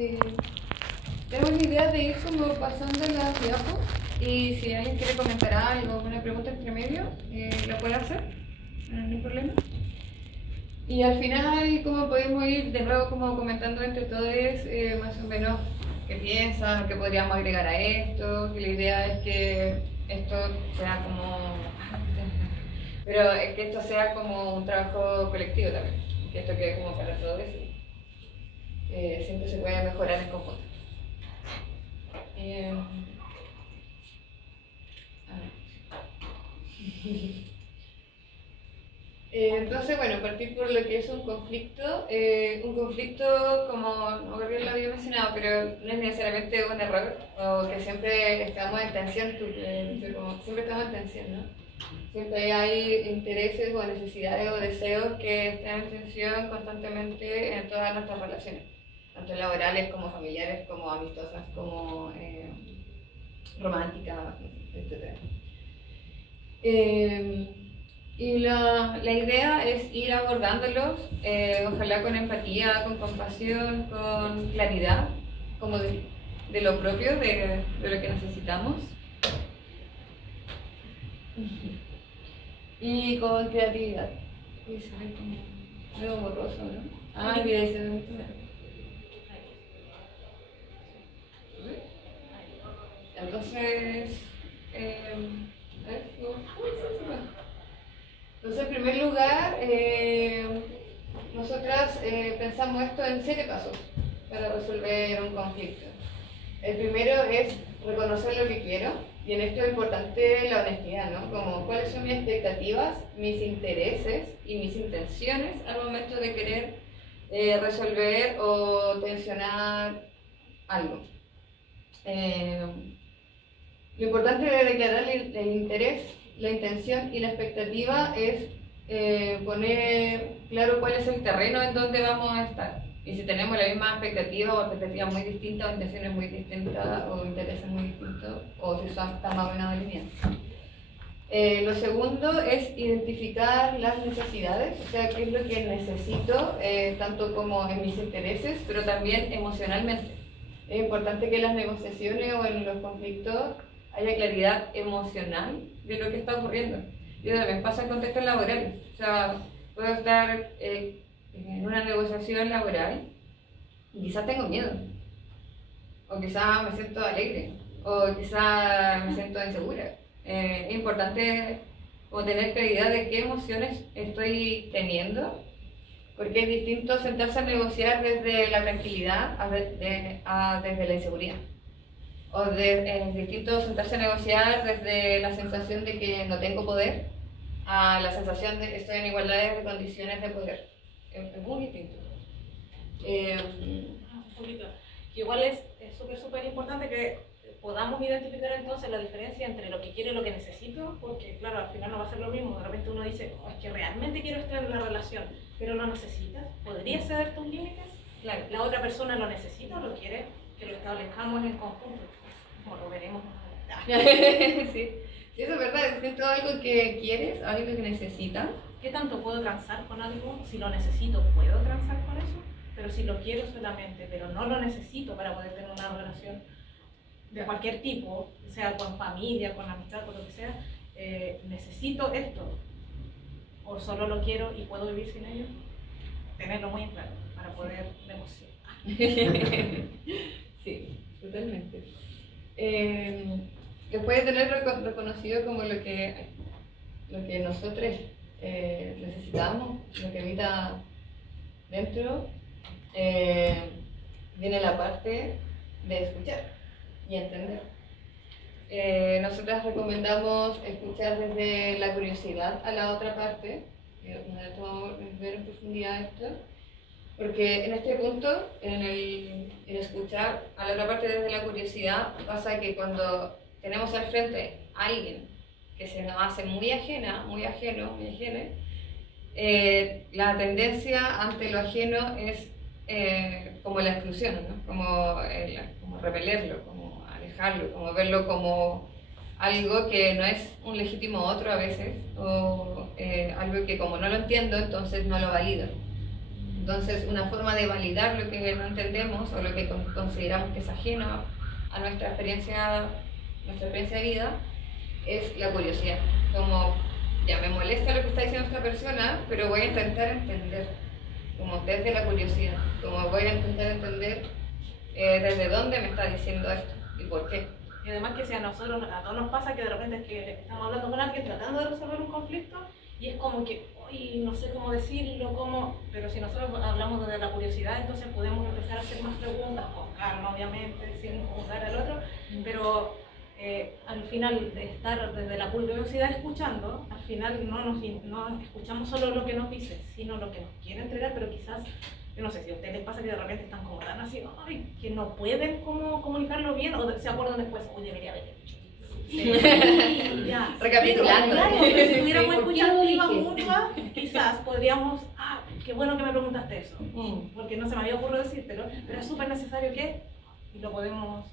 Eh, Tengo la idea de ir como pasando las diapos y si alguien quiere comentar algo o una pregunta entre medio, lo puede hacer, no hay problema. Y al final, como podemos ir de nuevo como comentando entre todos más o menos qué piensan o qué podríamos agregar a esto, que la idea es que esto sea como... Pero es que esto sea como un trabajo colectivo también, que esto quede como para todos y siempre se puede mejorar en conjunto. Eh, entonces, bueno, partir por lo que es un conflicto como no creo que lo había mencionado, pero no es necesariamente un error, o que siempre estamos en tensión, como siempre estamos en tensión, ¿no? Siempre hay intereses o necesidades o deseos que están en tensión constantemente en todas nuestras relaciones, tanto laborales como familiares, como amistosas, como románticas, etc. Y la idea es ir abordándolos, ojalá con empatía, con compasión, con claridad, como de lo propio, de lo que necesitamos. Y con creatividad. Y se ve como medio borroso, ¿no? Ah, mira, ahí se ve mucho. Entonces, a ver, uy, se fue. Entonces, en primer lugar, nosotras pensamos esto en 7 pasos para resolver un conflicto. El primero es reconocer lo que quiero, y en esto es importante la honestidad, ¿no? Como cuáles son mis expectativas, mis intereses y mis intenciones al momento de querer resolver o tensionar algo. Lo importante de declarar el interés, la intención y la expectativa es poner claro cuál es el terreno en donde vamos a estar. Y si tenemos la misma expectativa o expectativas muy distintas o intenciones muy distintas o intereses muy distintos o si están más o menos alineados. Lo segundo es identificar las necesidades, o sea, qué es lo que necesito, tanto como en mis intereses, pero también emocionalmente. Es importante que en las negociaciones o en los conflictos haya claridad emocional de lo que está ocurriendo. Y eso también pasa en contextos laborales. O sea, puedo estar en una negociación laboral y quizás tengo miedo, o quizás me siento alegre, o quizás me siento insegura. Es importante como tener claridad de qué emociones estoy teniendo, porque es distinto sentarse a negociar desde la tranquilidad desde la inseguridad. Es distinto sentarse a negociar desde la sensación de que no tengo poder a la sensación de que estoy en igualdad de condiciones de poder. Es muy distinto. Un poquito. Que igual es súper importante que podamos identificar entonces la diferencia entre lo que quiero y lo que necesito, porque claro, al final no va a ser lo mismo. De repente uno dice, oh, es que realmente quiero estar en la relación, pero lo necesitas. ¿Podrías ceder tus límites? Claro. ¿La otra persona lo necesita o lo quiere? Que lo establezcamos en conjunto. Como lo veremos más adelante. Sí. Sí, eso es verdad, es distinto algo que quieres, algo que necesitas. ¿Qué tanto puedo transar con algo? Si lo necesito, ¿puedo transar con eso? Pero si lo quiero solamente, pero no lo necesito para poder tener una relación de cualquier tipo, sea con familia, con amistad, con lo que sea, necesito esto, o solo lo quiero y puedo vivir sin ello, tenerlo muy en claro para poder negociar. Sí, totalmente. Después de tener reconocido como lo que nosotros necesitamos, lo que habita dentro, viene la parte de escuchar y entender. Nosotras recomendamos escuchar desde la curiosidad a la otra parte, vamos a ver en profundidad esto, porque en este punto, en escuchar a la otra parte desde la curiosidad, pasa que cuando tenemos al frente a alguien que se nos hace muy ajeno, muy ajeno, la tendencia ante lo ajeno es como la exclusión, ¿no? como repelerlo, como alejarlo, como verlo como algo que no es un legítimo otro a veces, o algo que como no lo entiendo, entonces no lo valido. Entonces, una forma de validar lo que no entendemos o lo que consideramos que es ajeno a nuestra experiencia de vida es la curiosidad. Como, ya me molesta lo que está diciendo esta persona, pero voy a intentar entender, como desde la curiosidad, como voy a intentar entender desde dónde me está diciendo esto y por qué. Y además que si a nosotros, a todos nos pasa que de repente es que estamos hablando con alguien tratando de resolver un conflicto y es como que, uy, no sé cómo decirlo, pero si nosotros hablamos desde la curiosidad, entonces podemos empezar a hacer más preguntas, con calma obviamente, sin juzgar al otro, pero al final de estar desde la curiosidad escuchando, al final no escuchamos solo lo que nos dice, sino lo que nos quiere entregar, pero quizás, yo no sé si a ustedes les pasa que de repente están como tan así, ay, que no pueden como comunicarlo bien, o se acuerdan después, uy, debería haber dicho. Sí, ya. Recapitulando. Pero, claro, pero si pudiéramos Sí, escuchar viva mutua, quizás podríamos, qué bueno que me preguntaste eso, porque no se me había ocurrido decírtelo, pero es súper necesario que, y lo podemos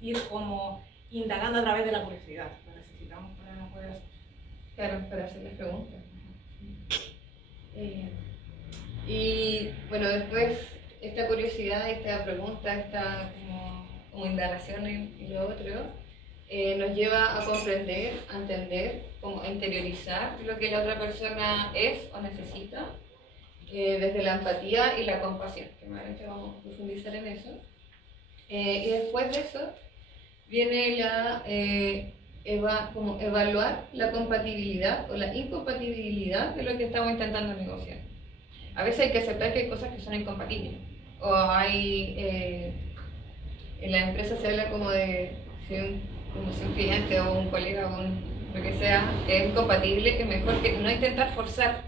ir como indagando a través de la curiosidad, lo necesitamos para poder hacer. Claro, para hacer las preguntas. Y bueno, después esta curiosidad, esta pregunta, esta como indagación en lo otro, nos lleva a comprender, a entender, como a interiorizar lo que la otra persona es o necesita, desde la empatía y la compasión, que más adelante vamos a profundizar en eso. Y después de eso viene como evaluar la compatibilidad o la incompatibilidad de lo que estamos intentando negociar. A veces hay que aceptar que hay cosas que son incompatibles, o hay, en la empresa se habla como de si un cliente o un colega o lo que sea es incompatible, es mejor que no intentar forzar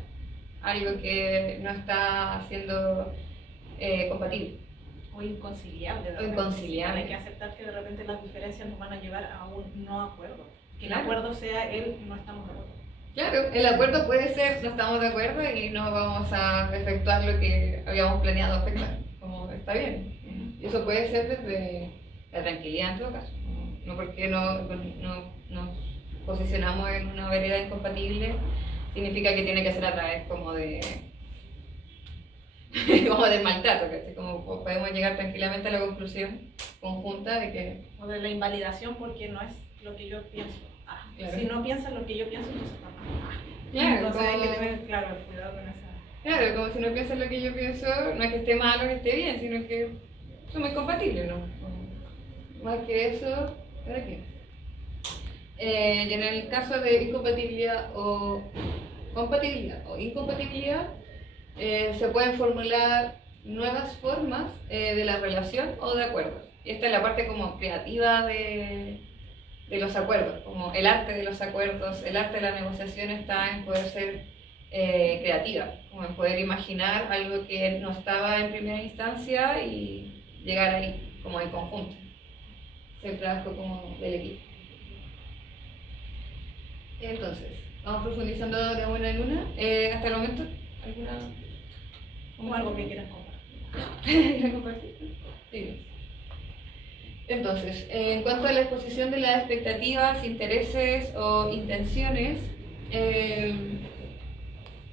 algo que no está siendo compatible. O inconciliable. O inconciliable. Hay que aceptar que de repente las diferencias nos van a llevar a un no acuerdo. Que Claro. el acuerdo sea no estamos de acuerdo. Claro, el acuerdo puede ser no estamos de acuerdo y no vamos a efectuar lo que habíamos planeado efectuar, como está bien. Y eso puede ser desde la tranquilidad en todo caso. No porque nos posicionamos en una vereda incompatible, significa que tiene que ser a través como de maltrato, ¿cachai? Como podemos llegar tranquilamente a la conclusión conjunta de que... O de la invalidación porque no es lo que yo pienso. Claro. Si no piensas lo que yo pienso, entonces está mal. Claro, entonces hay que como... tener, claro, cuidado con esa... Claro, como si no piensas lo que yo pienso, no es que esté mal o que esté bien, sino que somos incompatibles, ¿no? Más que eso, ¿para qué? Y en el caso de incompatibilidad o compatibilidad o incompatibilidad, se pueden formular nuevas formas de la relación o de acuerdos. Y esta es la parte como creativa de los acuerdos, como el arte de los acuerdos, el arte de la negociación está en poder ser creativa, como en poder imaginar algo que no estaba en primera instancia y llegar ahí, como en conjunto. Es el trabajo como del equipo. Entonces, vamos profundizando de una en una. Hasta el momento, ¿alguna? Como algo que quieras compartir. ¿Compartir? Sí. Entonces, en cuanto a la exposición de las expectativas, intereses o intenciones,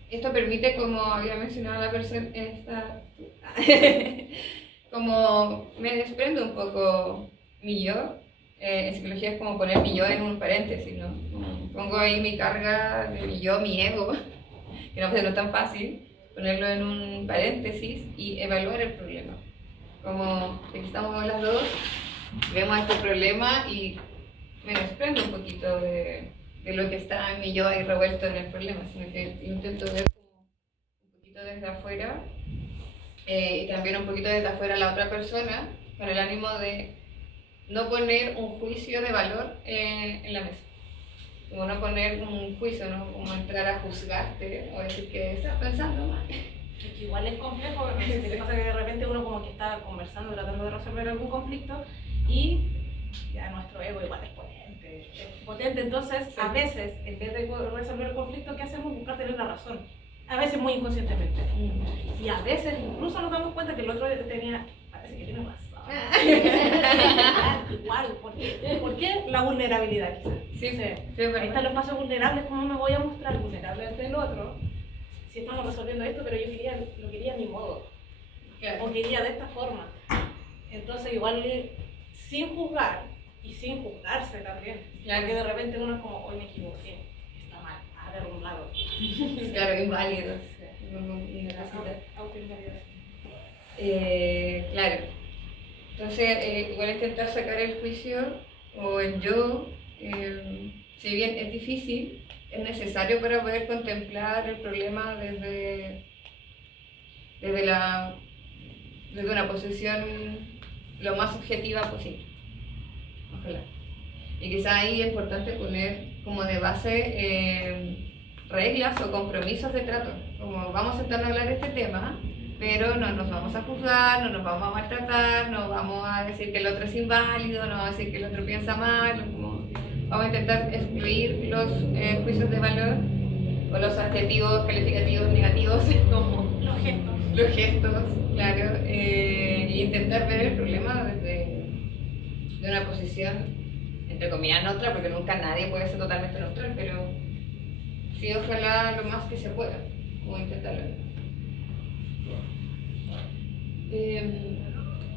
esto permite, como había mencionado la persona, como me desprendo un poco mi yo. En psicología es como poner mi yo en un paréntesis, ¿no? Pongo ahí mi carga de mi yo, mi ego, que no es tan fácil, ponerlo en un paréntesis y evaluar el problema. Como aquí estamos las dos, vemos este problema y me desprendo un poquito de lo que está en mi yo ahí revuelto en el problema, sino que intento ver como un poquito desde afuera y también un poquito desde afuera a la otra persona, con el ánimo de no poner un juicio de valor en la mesa. Como no poner un juicio, ¿no? Como entrar a juzgarte o decir que estás pensando mal. Es que igual es complejo, porque si te pasa que de repente uno como que está conversando, tratando de resolver algún conflicto y ya nuestro ego igual es potente, entonces sí. A veces en vez de resolver el conflicto, ¿qué hacemos? Buscar tener la razón, a veces muy inconscientemente y a veces incluso nos damos cuenta que el otro parece que tiene razón. Igual, ¿por qué la vulnerabilidad quizás? Sí, ahí están los pasos vulnerables, ¿cómo me voy a mostrar vulnerable ante el otro? si estamos resolviendo esto, pero yo lo quería a mi modo, Claro. o quería de esta forma. Entonces igual sin juzgar y sin juzgarse también, Claro. porque de repente uno es como, hoy me equivoqué, está mal, a ver un lado. Claro, inválido. Sí. Una cosita. Autoinvalidación. Claro. Entonces, igual intentar sacar el juicio o el yo, si bien es difícil, es necesario para poder contemplar el problema desde una posición lo más objetiva posible. Ojalá. Y quizá ahí es importante poner como de base reglas o compromisos de trato. Como vamos a sentarnos a hablar de este tema, pero no nos vamos a juzgar, no nos vamos a maltratar, no vamos a decir que el otro es inválido, no vamos a decir que el otro piensa mal. Vamos a intentar excluir los juicios de valor o los adjetivos calificativos negativos, como los gestos, claro, e intentar ver el problema desde una posición, entre comillas, neutra, porque nunca nadie puede ser totalmente neutral, pero sí, ojalá lo más que se pueda, como intentarlo.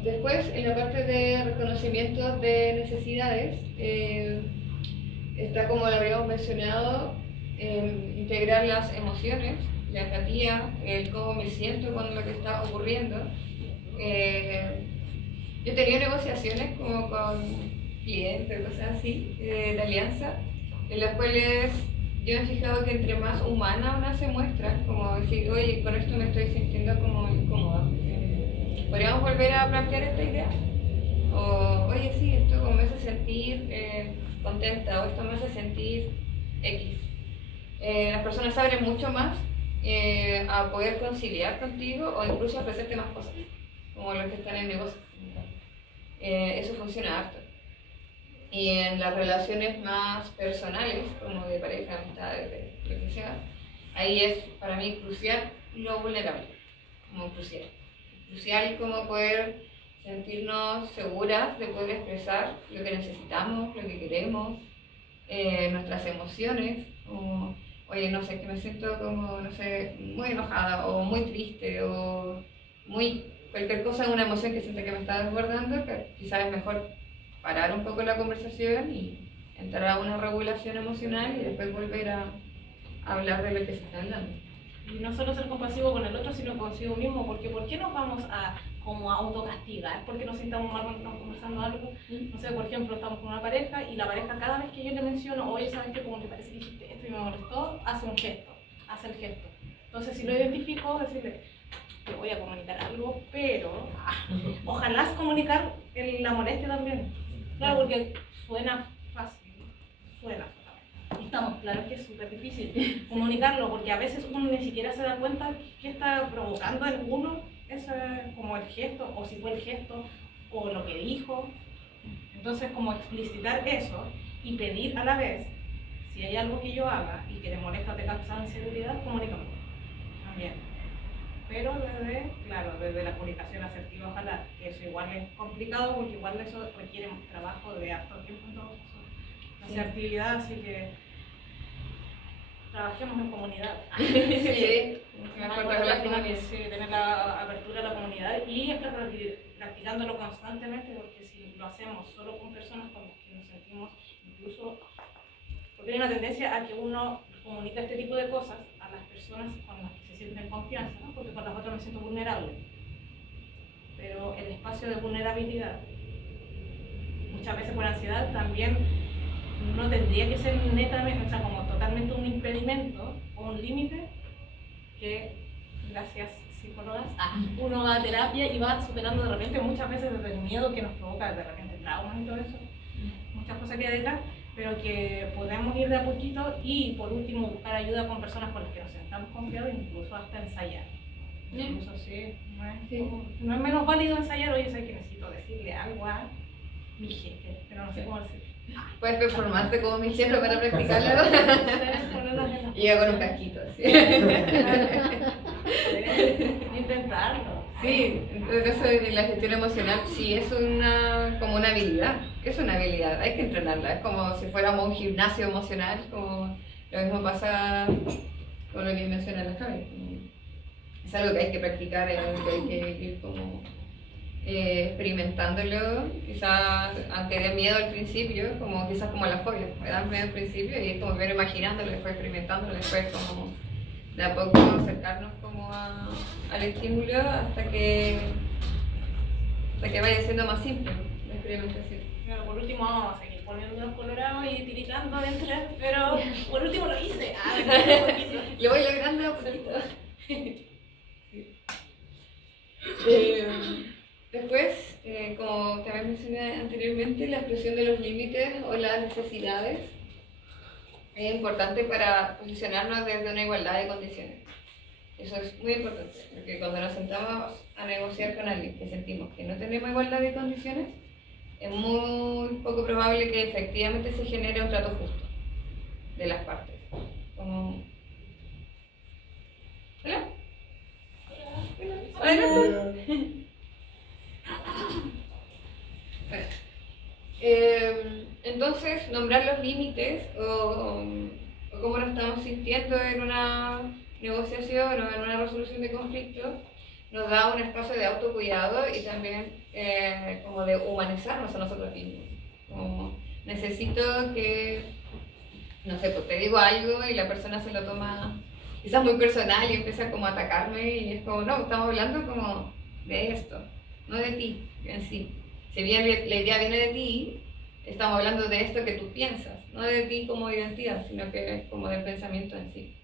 Después, en la parte de reconocimiento de necesidades, está, como lo habíamos mencionado, integrar las emociones, la empatía, el cómo me siento con lo que está ocurriendo. Yo he tenido negociaciones como con clientes, cosas así, de alianza, en las cuales yo me he fijado que entre más humana una se muestra, como decir, oye, con esto me estoy sintiendo como incómoda. ¿Podríamos volver a plantear esta idea? O, oye, sí, esto me hace sentir contenta, o esto me hace sentir X. Las personas se abren mucho más a poder conciliar contigo o incluso ofrecerte más cosas, como los que están en negocio. Eso funciona harto. Y en las relaciones más personales, como de pareja, amistades, de lo que sea, ahí es para mí crucial lo vulnerable, como crucial. Crucial como poder sentirnos seguras de poder expresar lo que necesitamos, lo que queremos, nuestras emociones, como, oye, no sé, que me siento como, no sé, muy enojada o muy triste o cualquier cosa, una emoción que sienta que me está desbordando, que quizás es mejor parar un poco la conversación y entrar a una regulación emocional y después volver a hablar de lo que se está hablando. Y no solo ser compasivo con el otro, sino consigo mismo, porque ¿por qué nos vamos a como autocastigar? ¿Por qué nos sintamos mal cuando estamos conversando algo? No sé, por ejemplo, estamos con una pareja y la pareja cada vez que yo le menciono, oye, ¿sabes qué? Como te parece que dijiste esto y me molestó, hace un gesto, hace el gesto. Entonces, si lo identifico, decirle, te voy a comunicar algo, pero ojalá comunicar la molestia también. Claro, porque suena fácil, suena. Y estamos claros que es súper difícil comunicarlo, porque a veces uno ni siquiera se da cuenta qué está provocando en uno, como el gesto, o si fue el gesto, o lo que dijo. Entonces, como explicitar eso y pedir a la vez, si hay algo que yo haga y que te molesta o te causa inseguridad, comunícamelo también. Pero desde la comunicación asertiva, ojalá, que eso igual es complicado, porque igual eso requiere trabajo de harto tiempo en todo caso. Asertividad, así que trabajemos en comunidad. Sí, tener la apertura a la comunidad y estar practicándolo constantemente, porque si lo hacemos solo con personas con las que nos sentimos, incluso, porque hay una tendencia a que uno comunica este tipo de cosas a las personas con las que se sienten confianza, ¿no? Porque con las otras me siento vulnerable. Pero el espacio de vulnerabilidad, muchas veces por ansiedad, también no tendría que ser netamente, o sea, como totalmente un impedimento o un límite que, gracias psicólogas, uno va a terapia y va superando de repente muchas veces desde el miedo que nos provoca de repente traumas y todo eso, muchas cosas que hay detrás, pero que podemos ir de a poquito y por último buscar ayuda con personas con las que nos sentamos confiados, incluso hasta ensayar. Incluso no es menos válido ensayar, oye, sé que necesito decirle algo a mi jefe, pero no sé cómo decirlo. Puedes performarte como mi jefe para practicarlo. Y yo con un casquito, así. Intentarlo. Sí, entonces eso de la gestión emocional sí es como una habilidad. Es una habilidad, hay que entrenarla. Es como si fuéramos un gimnasio emocional, como lo mismo pasa con lo que menciona la Javi. Es algo que hay que practicar, es algo que hay que ir como experimentándolo, quizás aunque dé miedo al principio, como quizás como la fobia, me da miedo al principio y es como ver imaginándolo, después experimentándolo, después como de a poco acercarnos como al estímulo hasta que vaya siendo más simple la experimentación. Bueno, por último vamos a seguir poniendo los colorados y tiritando dentro, pero por último lo hice. Lo voy logrando a poquito. Después, como también mencioné anteriormente, la expresión de los límites o las necesidades es importante para posicionarnos desde una igualdad de condiciones. Eso es muy importante, porque cuando nos sentamos a negociar con alguien que sentimos que no tenemos igualdad de condiciones, es muy poco probable que efectivamente se genere un trato justo de las partes. Como... ¿Hola? Hola. Bueno. Entonces, nombrar los límites o cómo nos estamos sintiendo en una negociación o en una resolución de conflictos nos da un espacio de autocuidado y también como de humanizarnos a nosotros mismos. Como necesito que, no sé, pues te digo algo y la persona se lo toma quizás muy personal y empieza como a atacarme y es como, no, estamos hablando como de esto, no de ti en sí. Si bien la idea viene de ti, estamos hablando de esto que tú piensas, no de ti como identidad, sino que como del pensamiento en sí.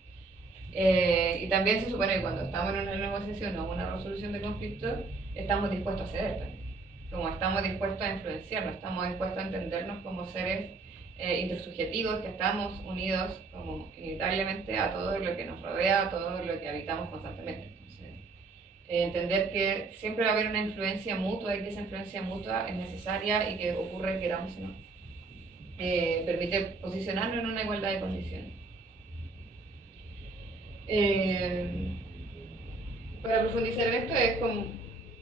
Y también se supone que cuando estamos en una negociación o una resolución de conflictos, estamos dispuestos a ceder también. Como estamos dispuestos a influenciarnos, estamos dispuestos a entendernos como seres intersubjetivos, que estamos unidos como inevitablemente a todo lo que nos rodea, a todo lo que habitamos constantemente. Entonces, entender que siempre va a haber una influencia mutua y que esa influencia mutua es necesaria y que ocurre queramos o no. Permite posicionarnos en una igualdad de condiciones. Para profundizar en esto es como,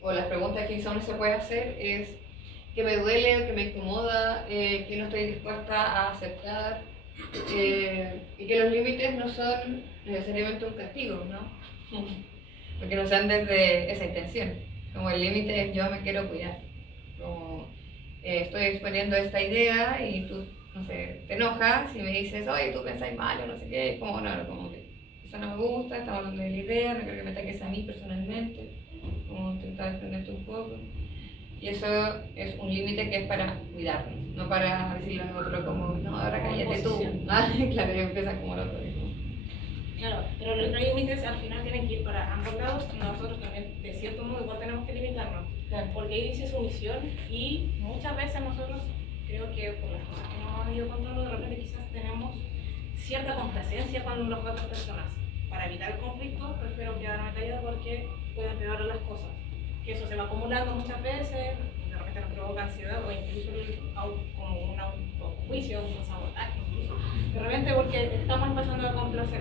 o las preguntas que quizá uno se puede hacer es qué me duele o qué me incomoda, qué no estoy dispuesta a aceptar, y que los límites no son necesariamente un castigo, ¿no? Porque no sean desde esa intención, como el límite es yo me quiero cuidar, como estoy exponiendo esta idea y tú, no sé, te enojas y me dices, oye, tú pensás mal o no sé qué, como no, como que eso no me gusta, estamos hablando de la idea, no creo que me ataques a mí personalmente, como intentar defenderte un poco. Y eso es un límite que es para cuidarnos, no para decirle al otro como, no, ahora cállate tú. Claro, y empieza como el otro. Claro, pero los límites al final tienen que ir para ambos lados, nosotros también, de cierto modo, igual tenemos que limitarnos. Claro. Porque ahí dice sumisión y muchas veces nosotros, creo que por las cosas que nos han ido contando, de repente quizás tenemos cierta complacencia con las otras personas. Para evitar el conflicto, prefiero quedarme callada porque puede empeorar las cosas. Que eso se va acumulando muchas veces, de repente nos provoca ansiedad o incluso como un autojuicio, un sabotaje incluso. De repente porque estamos empezando a complacer.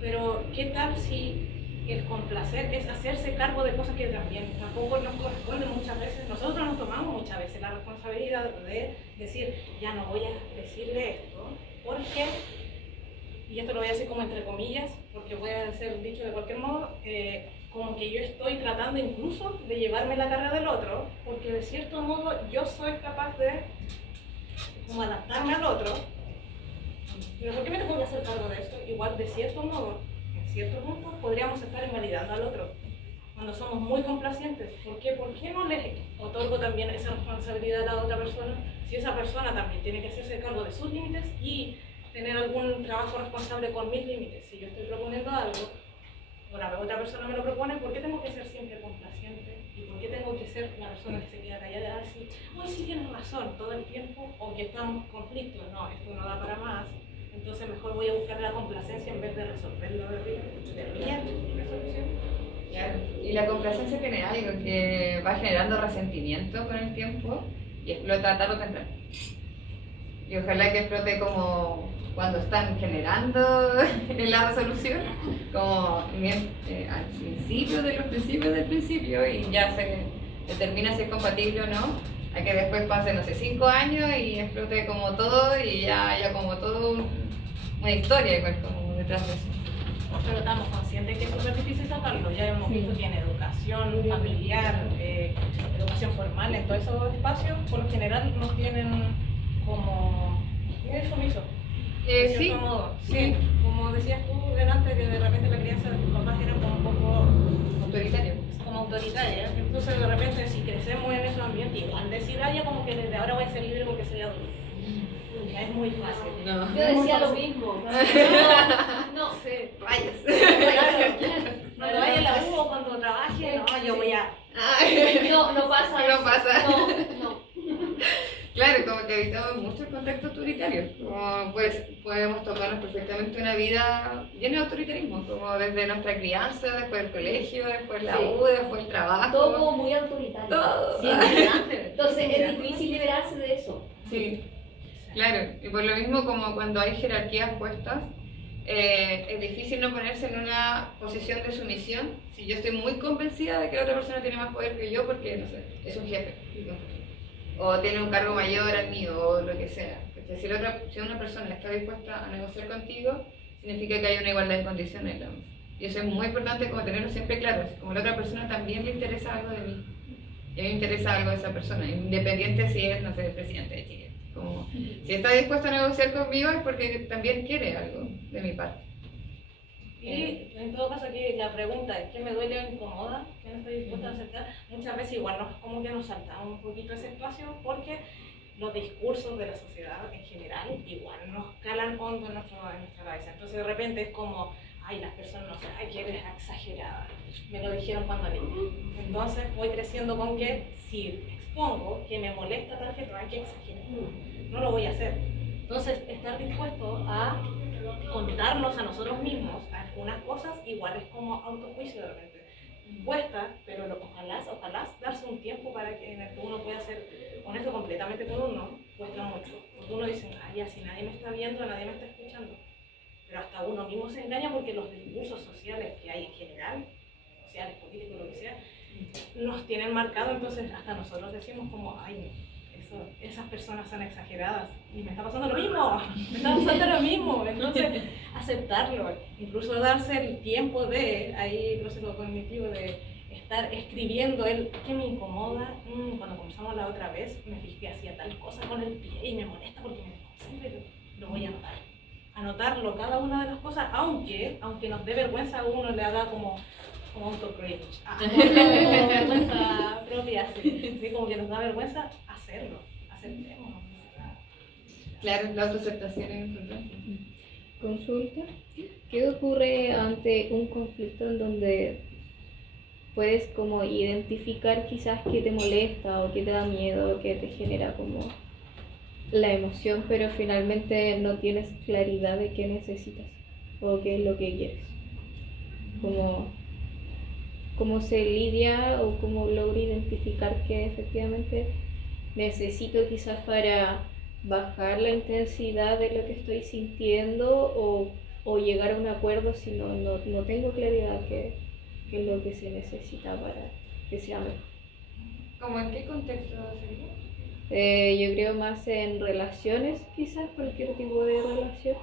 Pero ¿qué tal si el complacer es hacerse cargo de cosas que también tampoco nos corresponden muchas veces? Nosotros nos tomamos muchas veces la responsabilidad de decir, ya no voy a decirle esto, porque, y esto lo voy a decir como entre comillas, porque voy a ser dicho de cualquier modo, como que yo estoy tratando incluso de llevarme la carga del otro, porque de cierto modo yo soy capaz de como adaptarme al otro. Pero ¿por qué me tengo que hacer cargo de esto? Igual de cierto modo, en ciertos puntos podríamos estar invalidando al otro cuando somos muy complacientes. ¿Por qué? ¿Por qué no le otorgo también esa responsabilidad a la otra persona si esa persona también tiene que hacerse cargo de sus límites y tener algún trabajo responsable con mis límites? Si yo estoy proponiendo algo, o la otra persona me lo propone, ¿por qué tengo que ser siempre complaciente? ¿Y por qué tengo que ser la persona que se queda callada y decir, uy, sí tienes razón, todo el tiempo, o que estamos en conflicto? No, esto no da para más, entonces mejor voy a buscar la complacencia en vez de resolverlo de resolución. Claro. Y la complacencia tiene algo que va generando resentimiento con el tiempo y explota tarde o temprano. Y ojalá que explote como cuando están generando la resolución, como al principio de los principios del principio y ya se determina si es compatible o no, a que después pase, no sé, 5 años y explote como todo y ya haya como todo una historia igual como detrás de eso. pero estamos conscientes que es súper difícil sacarlo. Ya hemos visto que en educación familiar, educación formal, en todos esos espacios, por lo general nos tienen como muy sumisos. De cierto modo. Sí, como decías tú delante, que de repente la crianza de tus papás era como un poco autoritaria. Entonces de repente si crecemos en ese ambiente, igual decir, ya como que desde ahora voy a ser libre porque soy adulto. Es muy fácil. No. Yo decía lo mismo. No sé. Rayos. Claro. Cuando vaya a la U o cuando trabaje, no, yo voy a... No pasa No eso. pasa. No. Claro, como que evitamos mucho el contacto autoritario. Como pues podemos tomarnos perfectamente una vida llena de autoritarismo, como desde nuestra crianza, después del colegio, después la U, después el trabajo. Todo como muy autoritario. Todo. Sí, entonces es difícil liberarse de eso. Sí, claro. Y por lo mismo como cuando hay jerarquías puestas, es difícil no ponerse en una posición de sumisión si yo estoy muy convencida de que la otra persona tiene más poder que yo porque, no sé, es un jefe. O tiene un cargo mayor al mío, o lo que sea. Si una persona está dispuesta a negociar contigo, significa que hay una igualdad de condiciones. Y eso es muy importante como tenerlo siempre claro. Como la otra persona también le interesa algo de mí, y a mí me interesa algo de esa persona, independiente si es, no sé, el presidente de Chile. Como, si está dispuesto a negociar conmigo es porque también quiere algo de mi parte. Y en todo caso aquí la pregunta es, ¿qué me duele o incomoda? ¿Qué no estoy dispuesta a aceptar? Muchas veces igual como que nos saltamos un poquito ese espacio porque los discursos de la sociedad en general igual nos calan hondo en nuestra cabeza. Entonces de repente es como, las personas no sé, que eres exagerada. Me lo dijeron cuando niña. Entonces voy creciendo con que si expongo que me molesta tal que exagerar. No lo voy a hacer. Entonces estar dispuesto a contarnos a nosotros mismos algunas cosas igual es como autojuicio de repente. Cuesta, pero ojalá darse un tiempo para que, en el que uno pueda ser honesto completamente con uno, cuesta mucho. Porque uno dice, si nadie me está viendo, nadie me está escuchando. Pero hasta uno mismo se engaña porque los discursos sociales que hay en general, sociales, políticos, lo que sea, nos tienen marcado, entonces hasta nosotros decimos como, esas personas son exageradas y me está pasando lo mismo, entonces aceptarlo, incluso darse el tiempo el proceso cognitivo de estar escribiendo qué me incomoda. Cuando comenzamos la otra vez me fijé hacía tal cosa con el pie y me molesta porque me desconcentra, lo voy a anotarlo cada una de las cosas, aunque nos dé vergüenza, a uno le haga como auto-cringe, como vergüenza propia, ¿sí? Como que nos da vergüenza hacerlo, aceptémonos. Claro, la autoaceptación es importante. Consulta, ¿qué ocurre ante un conflicto en donde puedes como identificar quizás qué te molesta o qué te da miedo o qué te genera como la emoción, pero finalmente no tienes claridad de qué necesitas o qué es lo que quieres? ¿Cómo se lidia o cómo logro identificar qué efectivamente necesito quizás para bajar la intensidad de lo que estoy sintiendo o llegar a un acuerdo si no tengo claridad qué es lo que se necesita para que sea mejor? ¿Cómo en qué contexto sería? Yo creo más en relaciones, quizás cualquier tipo de relación.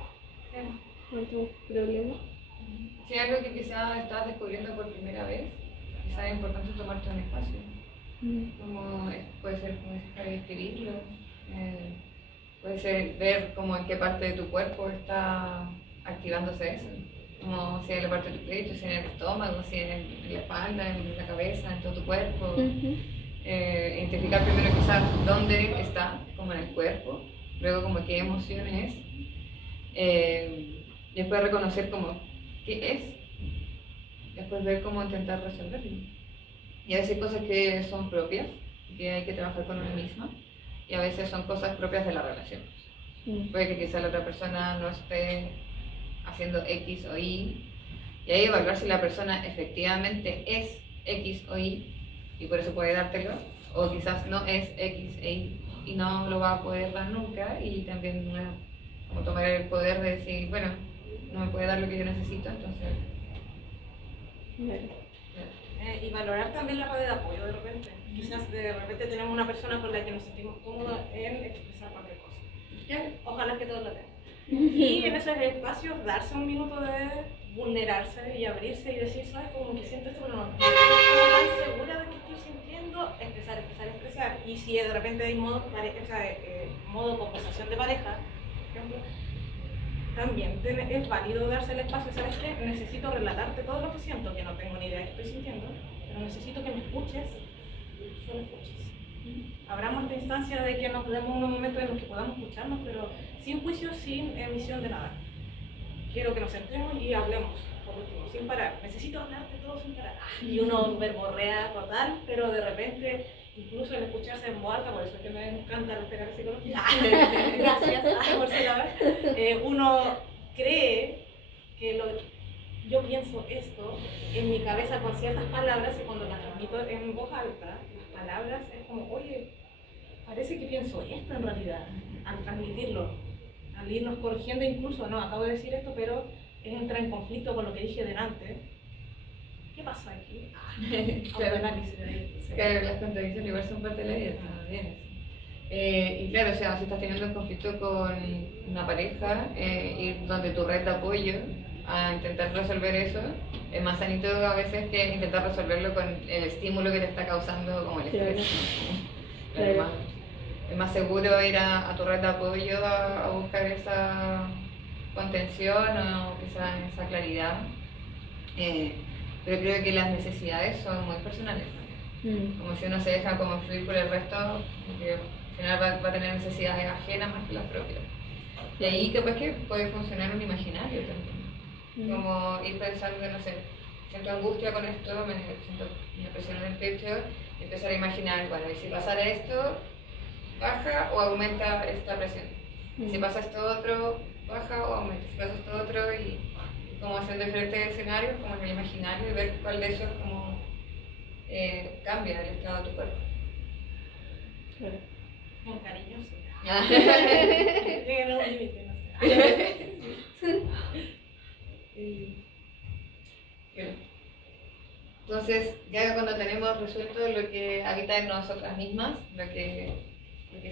No tengo problema. Si es algo que quizás estás descubriendo por primera vez, quizás es importante tomarte un espacio. Puede ser, como dices, para escribirlo. Puede ser ver como en qué parte de tu cuerpo está activándose eso. Como si en la parte de tu pecho, si en el estómago, si en la espalda, en la cabeza, en todo tu cuerpo. Identificar primero quizás dónde está, como en el cuerpo, luego como qué emoción es, después reconocer como qué es, después ver cómo intentar resolverlo. Y a veces hay cosas que son propias, que hay que trabajar con uno misma, y a veces son cosas propias de la relación. Puede que quizás la otra persona no esté haciendo X o Y, y ahí evaluar si la persona efectivamente es X o Y, y por eso puede dártelo, o quizás no es X e Y y no lo va a poder dar nunca, y también como tomar el poder de decir, bueno, no me puede dar lo que yo necesito, entonces... Y valorar también la red de apoyo de repente. Quizás de repente tenemos una persona con la que nos sentimos cómodos en expresar cualquier cosa. Ojalá que todos lo tengan. Y en esos espacios darse un minuto de vulnerarse y abrirse y decir, ¿sabes? Como que siento esto, pero no estoy como tan segura de que estoy sintiendo, expresar. Y si de repente hay modo, modo conversación de pareja, por ejemplo, también es válido darse el espacio, ¿sabes qué? Necesito relatarte todo lo que siento, que no tengo ni idea de qué estoy sintiendo, pero necesito que me escuches, solo escuches. Abramos esta instancia de que nos demos unos momentos en los que podamos escucharnos, pero sin juicio, sin emisión de nada. Quiero que nos sentemos y hablemos, por último, sin parar. Necesito hablarte todo sin parar. Y uno verborrea total, pero de repente, incluso el escucharse en voz alta, por eso es que me encanta la terapia psicológica. Gracias por saber. Uno cree que yo pienso esto en mi cabeza con ciertas palabras y cuando las transmito en voz alta, las palabras es como, oye, parece que pienso esto en realidad, al transmitirlo, al irnos corrigiendo incluso, no, acabo de decir esto, pero entra en conflicto con lo que dije delante. ¿Qué pasa aquí? Autoanálisis. Claro, las contradicciones igual son parte de la vida, está bien eso. Y claro, o sea, si estás teniendo un conflicto con una pareja, ir donde tu red de apoyo a intentar resolver eso, es más sanito a veces que intentar resolverlo con el estímulo que te está causando como el estrés. Claro. Es más seguro ir a tu red de apoyo a buscar esa contención o quizá esa claridad. Pero creo que las necesidades son muy personales. Como si uno se deja como fluir por el resto, porque al final va a tener necesidades ajenas más que las propias. Y ahí capaz que puede funcionar un imaginario también. Como ir pensando, no sé, siento angustia con esto, siento una presión en el pecho, y empezar a imaginar, bueno, y si pasara esto, baja o aumenta esta presión. Y si pasa esto otro, baja o aumenta. Si pasa esto otro, y como haciendo diferentes escenarios, como en el imaginario, y ver cuál de esos como cambia el estado de tu cuerpo. Claro. Con cariño, sí. Lleguen a un límite, no sé. Entonces, ya cuando tenemos resuelto lo que habita en nosotras mismas, lo que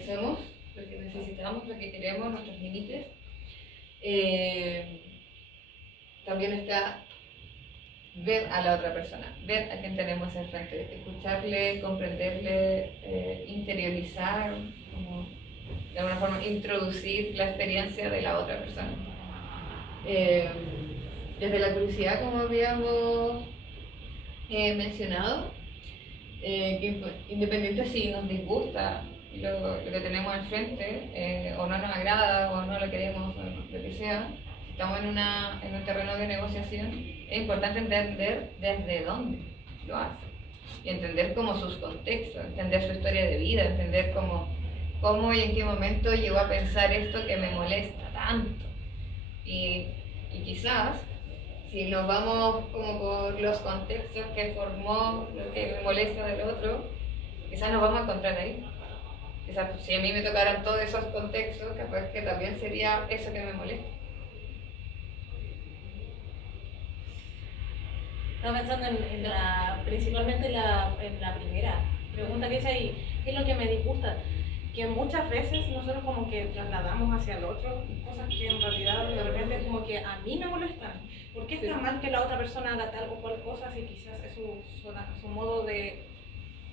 somos, lo que necesitamos, lo que queremos, nuestros límites, también está ver a la otra persona, ver a quien tenemos enfrente, escucharle, comprenderle, interiorizar, como de alguna forma introducir la experiencia de la otra persona. Desde la curiosidad, como habíamos mencionado, que independiente si nos disgusta lo que tenemos al frente, o no nos agrada, o no lo queremos, o lo que sea, si estamos en un terreno de negociación, es importante entender desde dónde lo hace, y entender como sus contextos, entender su historia de vida, entender cómo y en qué momento llegó a pensar esto que me molesta tanto. Y quizás, si nos vamos como por los contextos que formó lo que me molesta del otro, quizás nos vamos a encontrar ahí. Quizás si a mí me tocaran todos esos contextos, capaz que también sería eso que me molesta. Estaba pensando principalmente en la primera pregunta que hice ahí, ¿qué es lo que me disgusta? Que muchas veces nosotros como que trasladamos hacia el otro cosas que en realidad de repente como que a mí me molestan. ¿Por qué está mal que la otra persona haga tal o cual cosa si quizás es su modo de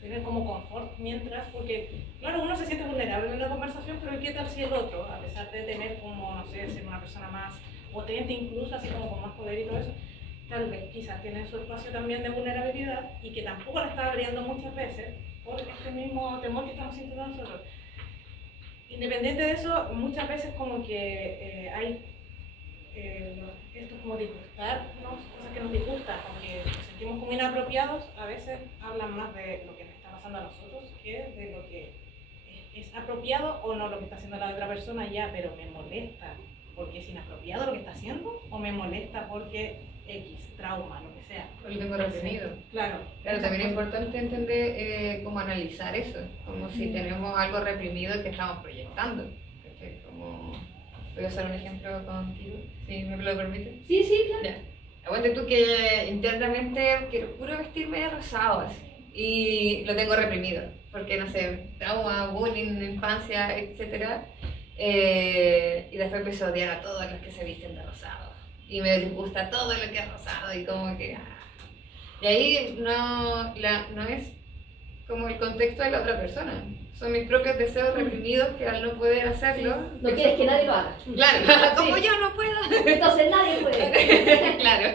tener como confort mientras? Porque claro, uno se siente vulnerable en una conversación, pero ¿qué tal si el otro, a pesar de tener como, no sé, ser una persona más potente incluso, así como con más poder y todo eso, tal vez quizás tiene su espacio también de vulnerabilidad y que tampoco la está abriendo muchas veces por este mismo temor que estamos sintiendo nosotros? Independiente de eso, muchas veces como que hay esto como disgustarnos, cosas que nos disgustan, aunque nos sentimos como inapropiados, a veces hablan más de lo que nos está pasando a nosotros que de lo que es apropiado o no lo que está haciendo la otra persona ya, pero me molesta porque es inapropiado lo que está haciendo o me molesta porque X, trauma, lo que sea. Lo tengo reprimido. Claro. Claro, también es importante entender cómo analizar eso, como si tenemos algo reprimido que estamos proyectando. Voy a usar un ejemplo contigo, si me lo permite. Sí, claro. Ya. Aguante tú que internamente quiero puro vestirme de rosado así, y lo tengo reprimido, porque no sé, trauma, bullying, infancia, etc. Y después empiezo a odiar a todos los que se visten de rosado. y me disgusta todo lo que es rosado y como que... Y ahí no es como el contexto de la otra persona. Son mis propios deseos reprimidos que al no poder hacerlo... No quieres que nadie lo haga. Claro, como Sí. yo no puedo. Entonces nadie puede. Claro.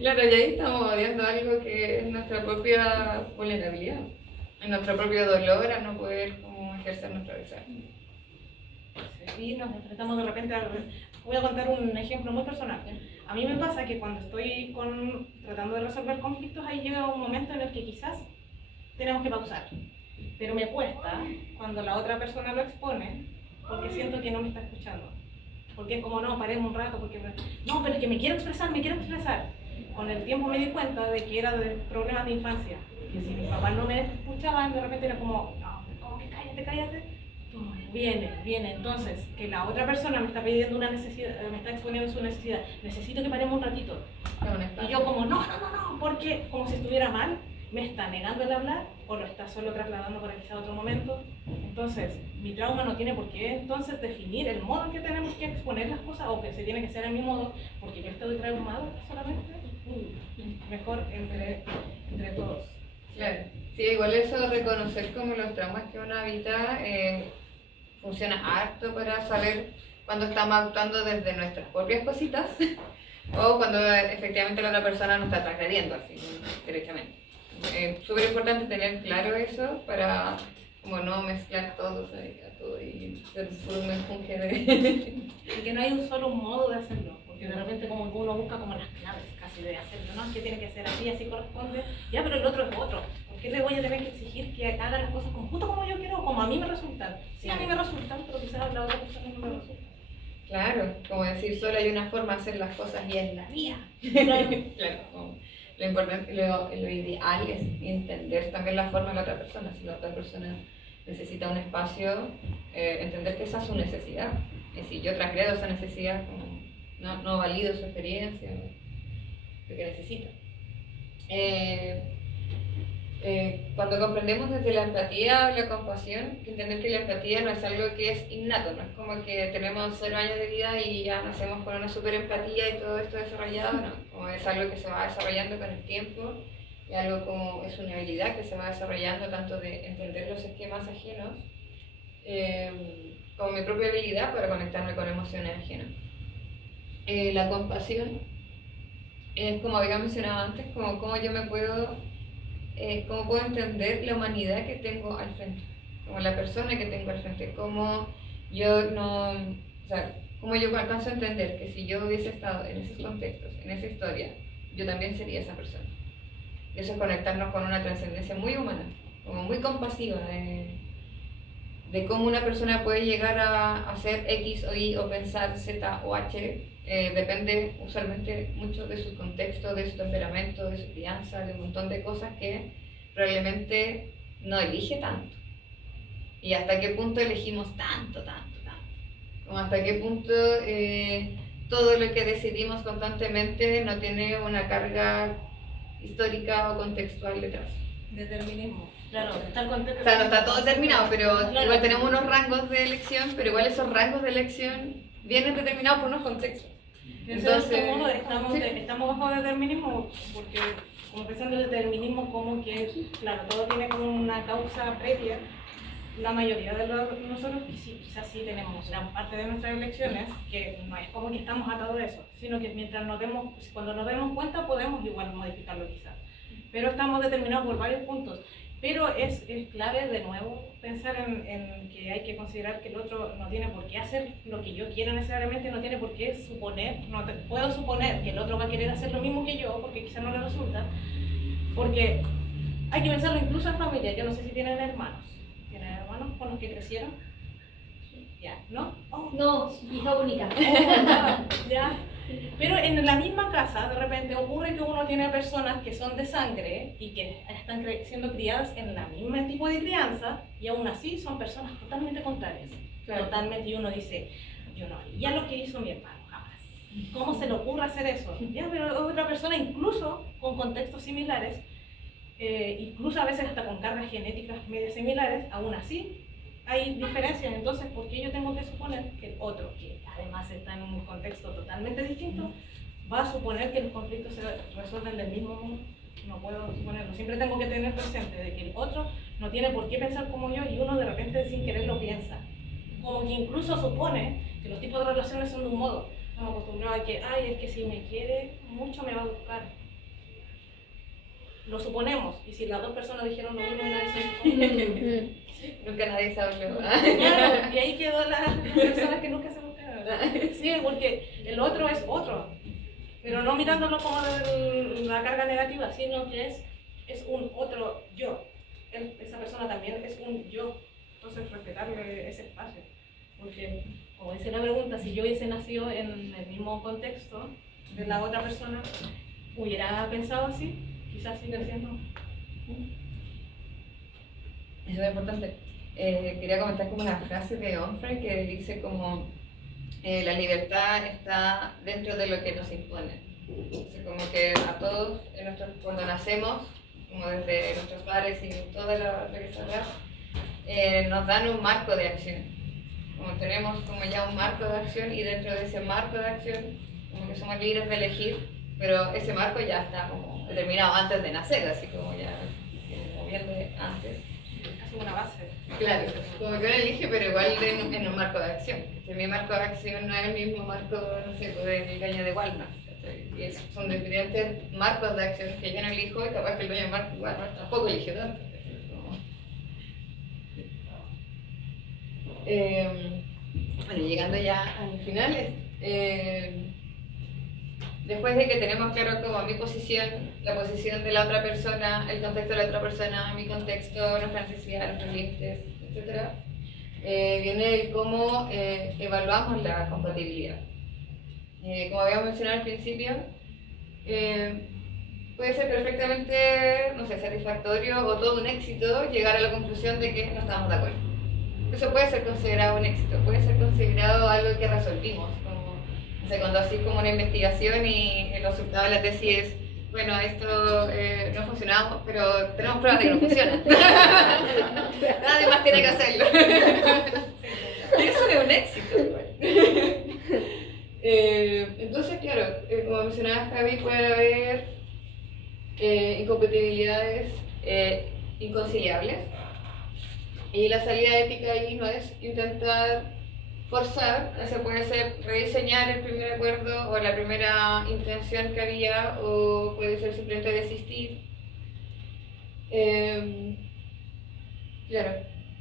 Claro, y ahí estamos odiando algo que es nuestra propia vulnerabilidad, nuestro propio dolor a no poder como ejercer nuestro deseo. Y nos enfrentamos de repente a... Voy a contar un ejemplo muy personal. A mí me pasa que cuando estoy tratando de resolver conflictos, ahí llega un momento en el que quizás tenemos que pausar. Pero me cuesta cuando la otra persona lo expone, porque siento que no me está escuchando. Porque es como, no, paremos un rato, no, pero es que me quiero expresar. Con el tiempo me di cuenta de que era de problemas de infancia. Que si mis papás no me escuchaban, de repente era como, no, ¿cómo que cállate? Viene. Entonces, que la otra persona me está pidiendo una necesidad, me está exponiendo su necesidad, necesito que paremos un ratito. Y yo como, no, porque como si estuviera mal, me está negando el hablar o lo está solo trasladando para quizá otro momento. Entonces, mi trauma no tiene por qué entonces definir el modo en que tenemos que exponer las cosas o que se tiene que ser en mi modo, porque yo estoy traumado solamente. Mejor entre todos. Claro. Sí, igual eso, reconocer como los traumas que uno habita, funciona harto para saber cuando estamos actuando desde nuestras propias cositas o cuando efectivamente la otra persona nos está transgrediendo así, derechamente. Súper importante tener claro eso para como no mezclar todo y ser un menjunje de... Y que no hay un solo modo de hacerlo, porque de repente como que uno busca como las claves casi de hacerlo, ¿no? Es que tiene que ser así corresponde, ya, pero el otro es otro. ¿Por qué le voy a tener que exigir que haga las cosas como justo como yo quiero o como a mí me resultan? Sí, a mí me resultan, pero quizás a la otra persona no me resultan. Claro, como decir, solo hay una forma de hacer las cosas y es la mía. Claro, como lo importante, lo ideal es entender también la forma de la otra persona. Si la otra persona necesita un espacio, entender que esa es su necesidad. Y si yo transgredo esa necesidad, como no valido su experiencia, lo que necesita. Cuando comprendemos desde la empatía o la compasión, entender que la empatía no es algo que es innato, no es como que tenemos 0 años de vida y ya nacemos con una super empatía y todo esto desarrollado, no, como es algo que se va desarrollando con el tiempo y algo como es una habilidad que se va desarrollando tanto de entender los esquemas ajenos como mi propia habilidad para conectarme con emociones ajenas. La compasión es, como había mencionado antes, como cómo yo me puedo cómo puedo entender la humanidad que tengo al frente, como la persona que tengo al frente, cómo yo cómo yo alcanzo a entender que si yo hubiese estado en esos contextos, en esa historia, yo también sería esa persona. Y eso es conectarnos con una trascendencia muy humana, como muy compasiva, de cómo una persona puede llegar a hacer X o Y o pensar Z o H. Depende usualmente mucho de su contexto, de su temperamento, de su crianza, de un montón de cosas que probablemente no elige tanto. Y hasta qué punto elegimos tanto. Como hasta qué punto todo lo que decidimos constantemente no tiene una carga histórica o contextual detrás. Determinismo. Claro, está el contexto. O sea, no está todo determinado, pero claro, igual tenemos unos rangos de elección, pero igual esos rangos de elección vienen determinados por unos contextos. Entonces, sí. estamos bajo determinismo, porque como pensando el determinismo como que, claro, todo tiene como una causa previa. La mayoría de nosotros quizás sí tenemos gran parte de nuestras elecciones, que no es como que estamos atados a eso, sino que cuando nos demos cuenta podemos igual modificarlo quizás. Pero estamos determinados por varios puntos. Pero es clave de nuevo pensar en que hay que considerar que el otro no tiene por qué hacer lo que yo quiera necesariamente, no tiene por qué puedo suponer que el otro va a querer hacer lo mismo que yo, porque quizás no le resulta, porque hay que pensarlo incluso en familia. Yo no sé si tienen hermanos con los que crecieron. Ya, ¿no? Oh. No, hija única. Ya. Pero en la misma casa, de repente ocurre que uno tiene personas que son de sangre y que están siendo criadas en el mismo tipo de crianza y aún así son personas totalmente contrarias. Claro. Totalmente, y uno dice, yo no haría lo que hizo mi hermano, jamás. ¿Cómo se le ocurre hacer eso? Ya, pero otra persona, incluso con contextos similares, incluso a veces hasta con cargas genéticas medio similares, aún así hay diferencias. Entonces, ¿por qué yo tengo que suponer que el otro, que además está en un contexto totalmente distinto, va a suponer que los conflictos se resuelven del mismo modo? No puedo suponerlo. Siempre tengo que tener presente de que el otro no tiene por qué pensar como yo y uno de repente sin querer lo piensa. Como que incluso supone que los tipos de relaciones son de un modo. Estamos acostumbrados a que, ay, es que si me quiere mucho me va a buscar. Lo suponemos, y si las dos personas dijeron lo mismo y nadie se Nunca nadie sabe lo claro, y ahí quedó las personas que nunca se buscaron. Sí, porque el otro es otro, pero no mirándolo como la carga negativa, sino que es un otro yo. Esa persona también es un yo, entonces respetarle ese espacio. Porque, como dice la pregunta, si yo hubiese nacido en el mismo contexto de la otra persona, ¿hubiera pensado así? Quizás sigue siendo. Eso es importante. Quería comentar como una frase de Onfray que dice como la libertad está dentro de lo que nos impone. O sea, como que a todos, cuando nacemos, como desde nuestros padres y todo lo que se habla, nos dan un marco de acción. Como tenemos como ya un marco de acción y dentro de ese marco de acción como que somos libres de elegir, pero ese marco ya está como determinado antes de nacer, así como ya como bien de antes. Casi una base. Claro, como que uno elige, pero igual en un marco de acción. Mi marco de acción no es el mismo marco, no sé, del dueño de Walmart. Y son diferentes marcos de acción que yo no elijo y capaz que el dueño de Walmart tampoco eligió tanto. Bueno, llegando ya al final, después de que tenemos claro como mi posición, la posición de la otra persona, el contexto de la otra persona, mi contexto, nuestras necesidades, nuestros límites, etc., viene el cómo evaluamos la compatibilidad. Como habíamos mencionado al principio, puede ser perfectamente, no sé, satisfactorio o todo un éxito llegar a la conclusión de que no estamos de acuerdo. Eso puede ser considerado un éxito, puede ser considerado algo que resolvimos, como, no sé, cuando así como una investigación y el resultado de la tesis es, bueno, esto no ha funcionado, pero tenemos pruebas de que no funciona. Nadie más tiene que hacerlo. Eso es un éxito igual. Entonces, claro, como mencionaba Javi, puede haber incompatibilidades inconciliables. Y la salida ética ahí no es intentar forzar, se puede ser rediseñar el primer acuerdo o la primera intención que había, o puede ser simplemente desistir. Claro,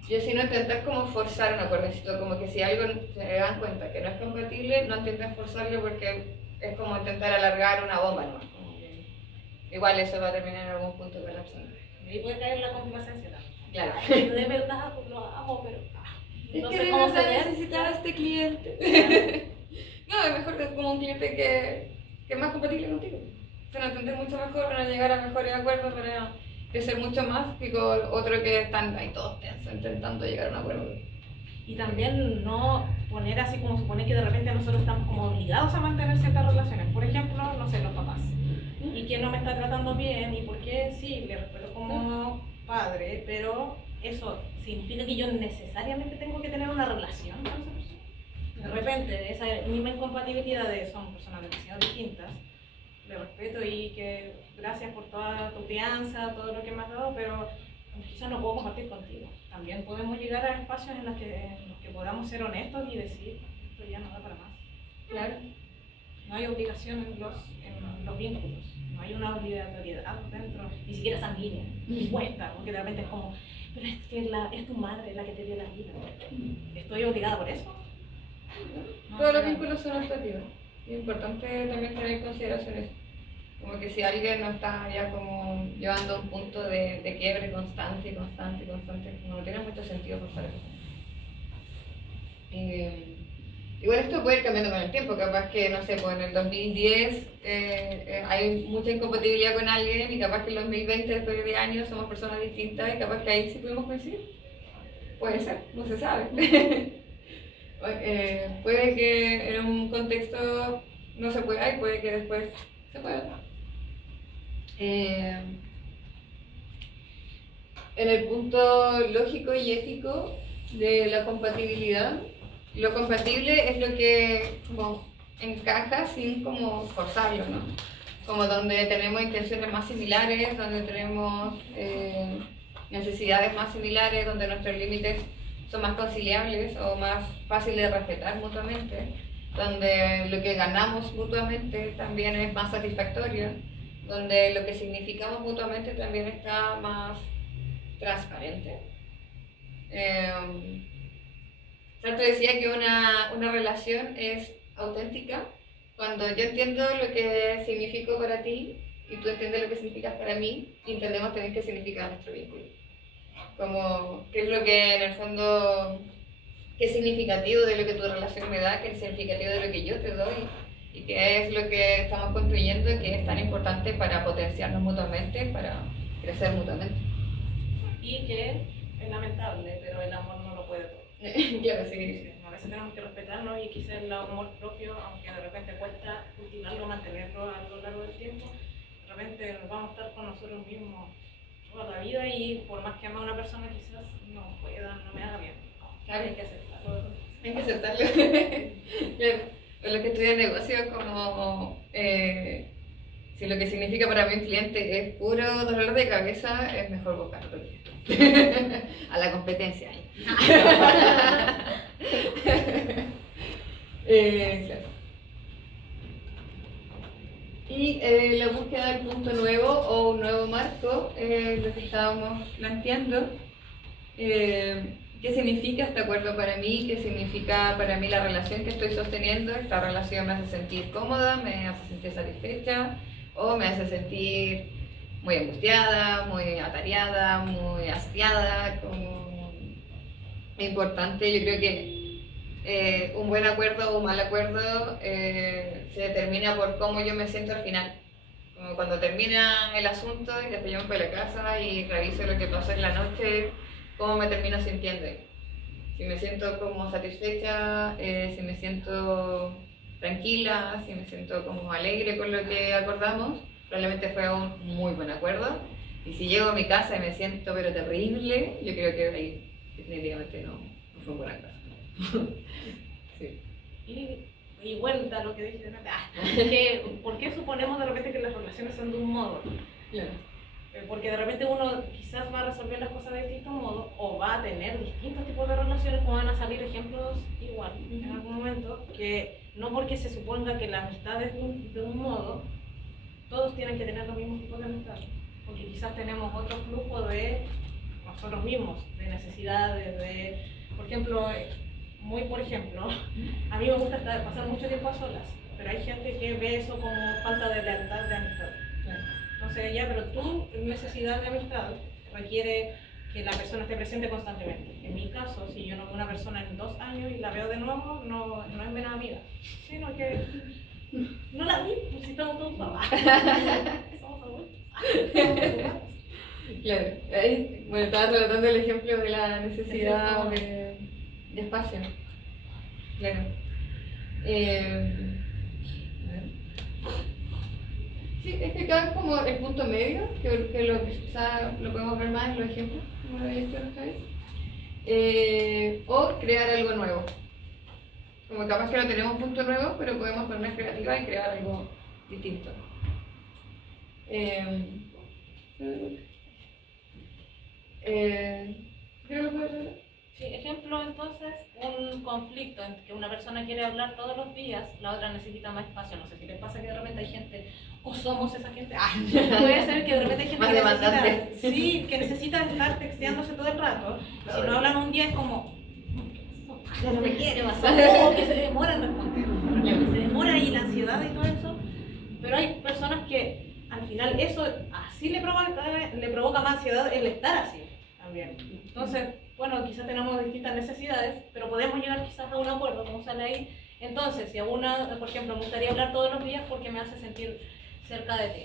y así no intentar como forzar un acuerdo, sino como que si algo se dan cuenta que no es compatible, no intenten forzarlo porque es como intentar alargar una bomba nomás. Igual eso va a terminar en algún punto colapsando. Y ahí puede caer la complacencia también. Claro. De verdad lo amo, pero no sé cómo se necesitaba este cliente. No, es mejor que como un cliente que es más compatible contigo. Para entender mucho mejor, para llegar a mejores acuerdos, para crecer mucho más que con otro que están ahí todos tensos intentando llegar a un acuerdo. Y también no poner así como supone que de repente nosotros estamos como obligados a mantener ciertas relaciones. Por ejemplo, no sé, los papás. ¿Y quién no me está tratando bien? ¿Y por qué? Sí, le respeto como padre, pero eso significa que yo necesariamente tengo que tener una relación con esa persona. De repente, esa misma incompatibilidad son personas demasiado distintas. Le respeto y que gracias por toda tu crianza, todo lo que me has dado, pero quizás no puedo compartir contigo. También podemos llegar a espacios en los que podamos ser honestos y decir, esto ya no da para más. Claro. No hay obligación en los vínculos, no hay una obligatoriedad dentro, ni siquiera sanguínea, ni cuesta, porque de repente es como, pero es que es tu madre la que te dio la vida. ¿Estoy obligada por eso? No, todos los vínculos son optativos. Es importante también tener en consideración eso. Como que si alguien no está ya como llevando a un punto de quiebre constante, como no tiene mucho sentido forzar eso. Igual esto puede ir cambiando con el tiempo, capaz que, no sé, pues en el 2010 hay mucha incompatibilidad con alguien y capaz que en el 2020, después de 10 años, somos personas distintas y capaz que ahí sí pudimos coincidir. Puede ser, no se sabe. Puede que en un contexto no se pueda y puede que después se pueda. En el punto lógico y ético, de la compatibilidad. Lo compatible es lo que como encaja sin como forzarlo, ¿no? Como donde tenemos intenciones más similares, donde tenemos necesidades más similares, donde nuestros límites son más conciliables o más fáciles de respetar mutuamente, donde lo que ganamos mutuamente también es más satisfactorio, donde lo que significamos mutuamente también está más transparente. Sartre decía que una relación es auténtica cuando yo entiendo lo que significo para ti y tú entiendes lo que significas para mí y entendemos también qué significa nuestro vínculo. Como qué es lo que en el fondo, qué es significativo de lo que tu relación me da, qué es significativo de lo que yo te doy y qué es lo que estamos construyendo y que es tan importante para potenciarnos mutuamente, para crecer mutuamente. Y que es lamentable, pero el amor no lo puede todo. Claro, sí. A veces tenemos que respetarnos y quizás el amor propio, aunque de repente cuesta cultivarlo, mantenerlo a lo largo del tiempo, de repente nos vamos a estar con nosotros mismos toda la vida y por más que ame a una persona quizás no pueda, no me haga bien. Claro. Hay que aceptarlo. Hay que aceptarlo. Claro. Los que estudian negocios, como si lo que significa para mí un cliente es puro dolor de cabeza, es mejor buscarlo. A la competencia ahí. Claro. Y la búsqueda del punto nuevo o un nuevo marco, lo que estábamos planteando. ¿Qué significa este acuerdo para mí? ¿Qué significa para mí la relación que estoy sosteniendo? ¿Esta relación me hace sentir cómoda? ¿Me hace sentir satisfecha? ¿O me hace sentir muy angustiada, muy atareada, muy hastiada? Como importante, yo creo que un buen acuerdo o un mal acuerdo se determina por cómo yo me siento al final. Como cuando termina el asunto y después yo me voy a la casa y reviso lo que pasó en la noche, cómo me termino sintiendo. Si me siento como satisfecha, si me siento tranquila, si me siento como alegre con lo que acordamos, probablemente fue un muy buen acuerdo. Y si llego a mi casa y me siento pero terrible, yo creo que ahí definitivamente no fue un buen acuerdo. Sí. Y vuelta a lo que dije que ¿por qué suponemos de repente que las relaciones son de un modo? Claro. Porque de repente uno quizás va a resolver las cosas de distinto modo o va a tener distintos tipos de relaciones, como van a salir ejemplos igual en algún momento, que no porque se suponga que la amistad es de un modo, todos tienen que tener los mismos tipos de amistad, porque quizás tenemos otro flujo de nosotros mismos, de necesidades, de, por ejemplo, a mí me gusta pasar mucho tiempo a solas, pero hay gente que ve eso como falta de lealtad de amistad. Entonces ya, pero tu necesidad de amistad requiere que la persona esté presente constantemente. En mi caso, si yo no veo a una persona en 2 años y la veo de nuevo, no es menos amiga, sino que no la vi, pues si estamos todos papás. Somos adultos. Claro, ahí, bueno, estaba tratando el ejemplo de la necesidad de espacio. Claro. A ver. Sí, es que acá es como el punto medio, que lo quizá lo podemos ver más en los ejemplos, como lo había dicho Javi. O crear algo nuevo. Como capaz que no tenemos un punto nuevo, pero podemos poner creativa y crear algo distinto. Creo que Sí, ejemplo entonces, un conflicto en que una persona quiere hablar todos los días, la otra necesita más espacio. No sé si les pasa que de repente hay gente, o somos esa gente, puede ser que de repente hay gente más que demandante. que necesita estar texteándose todo el rato. Si no hablan un día es como, ya no me quiere más. o que se demora en responder, se demora y la ansiedad y todo eso. Pero hay personas que al final eso así le provoca más ansiedad el estar así también. Entonces, bueno, quizás tenemos distintas necesidades, pero podemos llegar quizás a un acuerdo, como sale ahí. Entonces, si a una, por ejemplo, me gustaría hablar todos los días porque me hace sentir cerca de ti.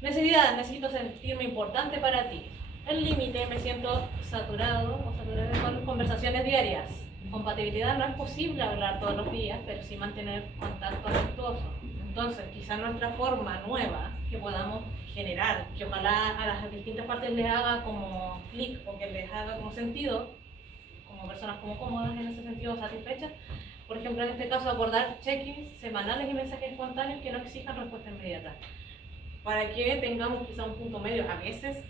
Necesidades, necesito sentirme importante para ti. El límite, me siento saturado o saturada con conversaciones diarias. Compatibilidad, no es posible hablar todos los días, pero sí mantener contacto afectuoso. Entonces, quizás nuestra forma nueva que podamos generar, que ojalá a las distintas partes les haga como clic o que les haga como sentido, como personas como cómodas en ese sentido, satisfechas. Por ejemplo, en este caso, acordar check-ins semanales y mensajes espontáneos que no exijan respuesta inmediata. Para que tengamos quizá un punto medio. A veces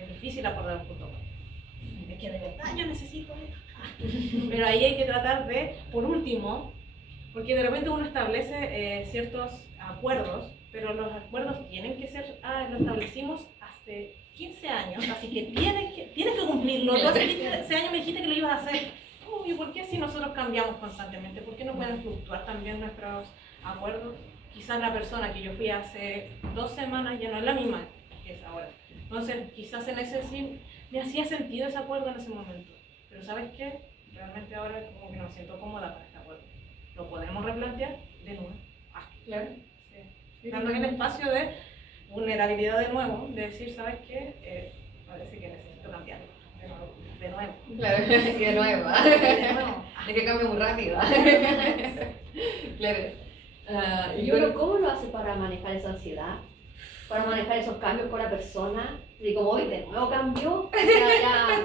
es difícil acordar un punto medio. Es que de verdad yo necesito esto. Pero ahí hay que tratar de, por último, porque de repente uno establece ciertos acuerdos, pero los acuerdos tienen que ser, lo establecimos hace 15 años, así que tienes que cumplirlo. Tú hace 15 años me dijiste que lo ibas a hacer. ¿Y por qué si nosotros cambiamos constantemente? ¿Por qué no pueden fluctuar también nuestros acuerdos? Quizás la persona que yo fui hace 2 semanas ya no es la misma que es ahora. Entonces, quizás en ese sí me hacía sentido ese acuerdo en ese momento. Pero ¿sabes qué? Realmente ahora como que no me siento cómoda para este acuerdo. ¿Lo podemos replantear? De nuevo. Claro. Sí. Dando el espacio de vulnerabilidad de nuevo, de decir, ¿sabes qué? Parece que necesito cambiarlo. De nuevo. Claro, que de nuevo. De nuevo. Es que cambia muy rápido. Claro. ¿Y uno cómo lo hace para manejar esa ansiedad? Para manejar esos cambios con la persona. Y como hoy de nuevo cambió,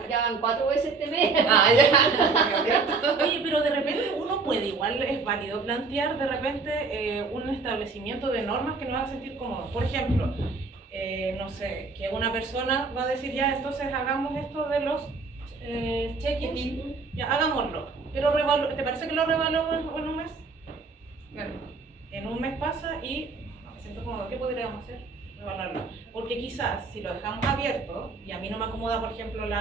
ya van 4 veces este mes. Ya. Oye, pero de repente uno puede, igual es válido plantear de repente un establecimiento de normas que nos haga sentir cómodos. Por ejemplo, no sé, que una persona va a decir ya, entonces hagamos esto de los check-ins, ya hagámoslo. Pero ¿te parece que lo revaluamos en un mes? Claro. En un mes pasa y no me siento cómodo, ¿qué podríamos hacer? Revaluarlo. Porque quizás si lo dejamos abierto y a mí no me acomoda, por ejemplo, lo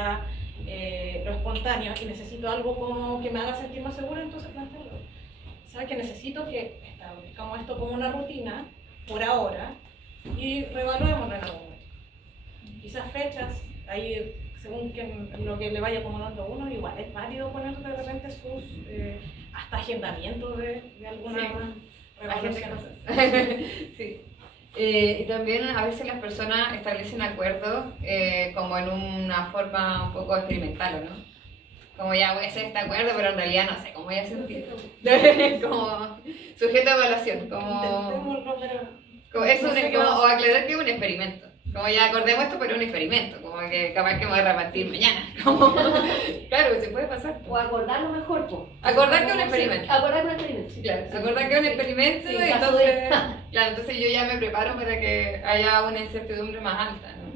espontáneo y necesito algo como que me haga sentir más segura, entonces plantearlo. ¿Sabes que necesito que establezcamos esto como una rutina por ahora y revaluémoslo en algún momento? Quizás fechas, ahí según lo que le vaya acomodando a uno, igual es válido poner de repente sus hasta agendamientos de alguna revaluación. Sí. Y también a veces las personas establecen acuerdos como en una forma un poco experimental, ¿no? Como ya voy a hacer este acuerdo, pero en realidad no sé cómo voy a sentir. Como sujeto a evaluación, como es o aclarar que es un experimento. Como ya acordemos esto, pero es un experimento, como que capaz que me voy a arrepentir mañana. Como, claro, se puede pasar. O acordarlo mejor, pues. Acordar que es un experimento. Acordar que es un experimento, sí. Claro, acordar que es un experimento Sí, y entonces, claro, entonces yo ya me preparo para que haya una incertidumbre más alta, ¿no?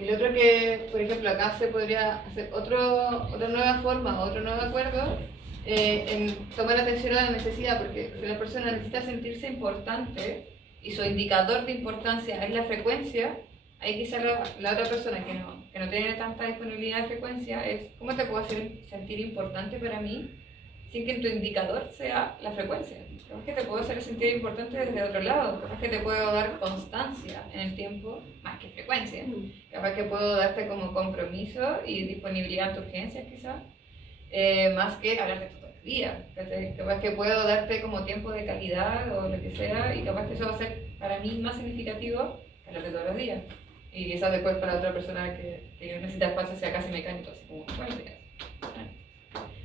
Y lo otro que, por ejemplo, acá se podría hacer otra nueva forma, otro nuevo acuerdo, en tomar atención a la necesidad, porque si la persona necesita sentirse importante y su indicador de importancia es la frecuencia, ahí quizás la otra persona que no tiene tanta disponibilidad de frecuencia es ¿cómo te puedo hacer sentir importante para mí sin que tu indicador sea la frecuencia? Capaz que te puedo hacer sentir importante desde otro lado, capaz que te puedo dar constancia en el tiempo más que frecuencia, capaz que puedo darte como compromiso y disponibilidad ante urgencias quizás, más que hablarte todo el día. Capaz que puedo darte como tiempo de calidad o lo que sea y capaz que eso va a ser para mí más significativo que hablarte todos los días. Y quizás después para otra persona que necesita espacio sea casi mecánico, así como buenos días.